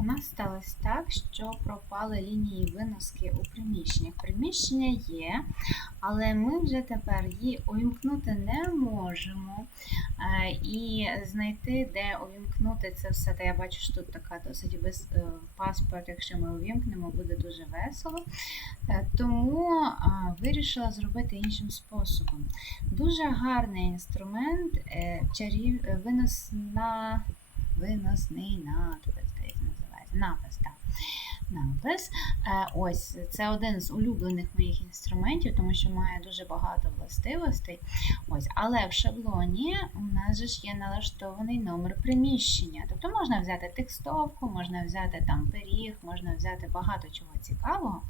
У нас сталося так, що пропали лінії виноски у приміщеннях. Приміщення є, але ми вже тепер її увімкнути не можемо. Е, І знайти, де увімкнути це все, та я бачу, що тут така досить вис... е, паспорт, якщо ми увімкнемо, буде дуже весело. Е, Тому вирішила зробити іншим способом. Дуже гарний інструмент, чарів... е, винос на виносний надпис. Напис, так. Напис. Е, Ось це один з улюблених моїх інструментів, тому що має дуже багато властивостей. Ось, але в шаблоні у нас же ж є налаштований номер приміщення. Тобто можна взяти текстовку, можна взяти там пиріг, можна взяти багато чого цікавого.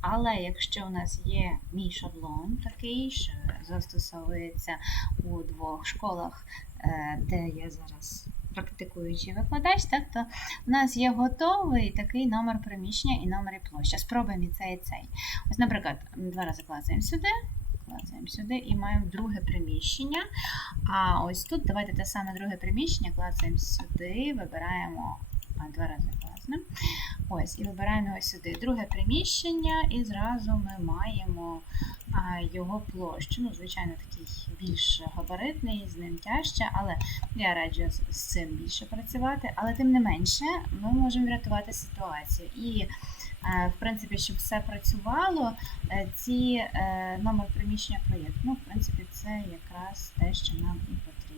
Але якщо у нас є мій шаблон такий, що застосовується у двох школах, е, де я зараз практикуючий викладач, так, то в нас є готовий такий номер приміщення і номер і площа. Спробуємо і цей, і цей. Ось, наприклад, два рази клацаємо сюди, клацаємо сюди і маємо друге приміщення. А ось тут давайте те саме друге приміщення, клацаємо сюди, вибираємо два рази клацаємо. Ось, і вибираємо ось сюди друге приміщення, і зразу ми маємо а, його площу. Ну, звичайно, такий більш габаритний, з ним тяжче, але я раджу з, з цим більше працювати. Але тим не менше, ми можемо врятувати ситуацію. І, е, в принципі, щоб все працювало, е, ці е, номер приміщення проєкту, ну, в принципі, це якраз те, що нам і потрібно.